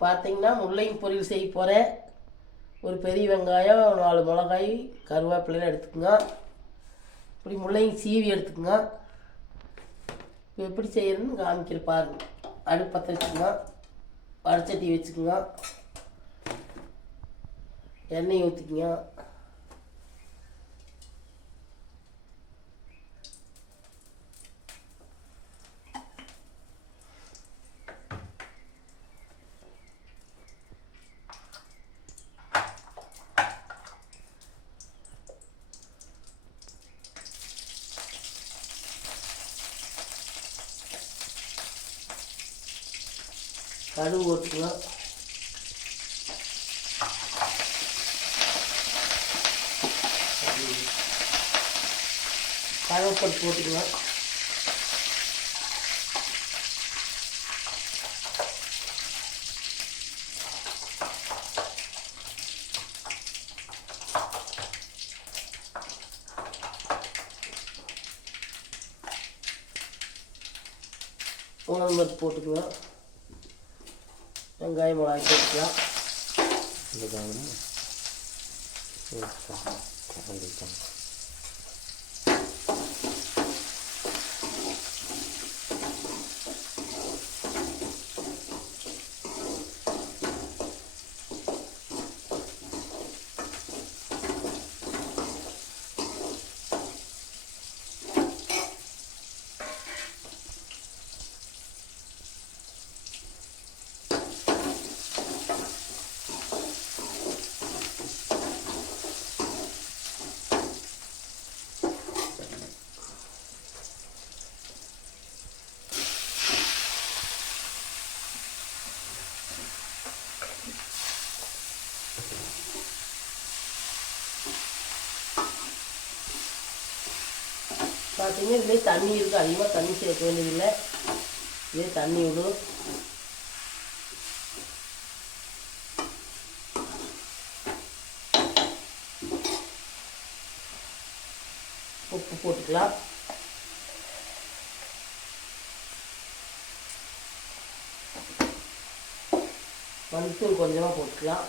பார்த்தீங்கன்னா முள்ளங்கி பொரியல் செய்ய போகிறேன் ஒரு பெரிய வெங்காயம் நாலு மிளகாய் கருவேப்பிலையும் எடுத்துக்கோங்க. இப்படி முள்ளங்கி சீவி எடுத்துக்கோங்க. இப்போ எப்படி செய்யறதுன்னு காமிக்கிற பாருங்க. அடுப்பு பற்ற வச்சுக்கோங்க. வடச்சட்டி வச்சுக்கோங்க. எண்ணெய் ஊற்றிக்கோங்க கடுகு ஊற்றுங்க கருவேப்பருப்பு போட்டுக்கலாம் உணவு போட்டுக்கலாம் வெங்காயம் மிளகாய் போட்டுக்கலாம் பார்த்தீங்கன்னா இதுலேயே தண்ணி இருக்குது அதிகமாக தண்ணி சேர்க்க வேண்டியதில்லை. இதே தண்ணி விடும் உப்பு போட்டுக்கலாம். மஞ்சள் கொஞ்சமாக போட்டுக்கலாம்.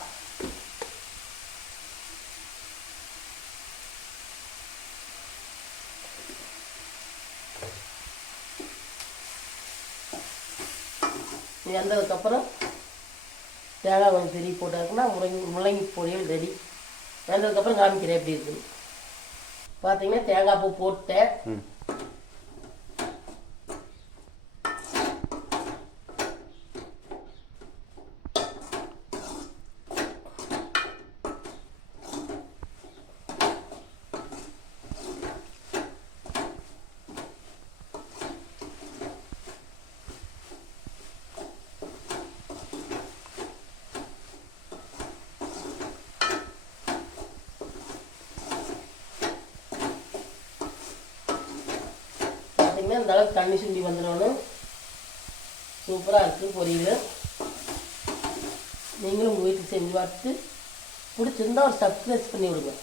இது வெந்ததுக்கப்புறம் தேங்காய் கொஞ்சம் திருப்பி போட்டாருக்குன்னா முள்ளங்கி முள்ளங்கி பொரியல் ரெடி வெந்ததுக்கப்புறம் காமிக்கிறேன் எப்படி இருக்குன்னு. பார்த்தீங்கன்னா தேங்காய் பூ போட்டேன். பார்த்தீங்கன்னா இந்த அளவுக்கு தண்ணி சுண்டி வந்துடணும். சூப்பராக இருக்குது பொரியல். நீங்களும் உங்கள் வீட்டுக்கு செஞ்சு பார்த்து பிடிச்சிருந்தா ஒரு சப்ஸ்கிரைப் பண்ணி விடுங்க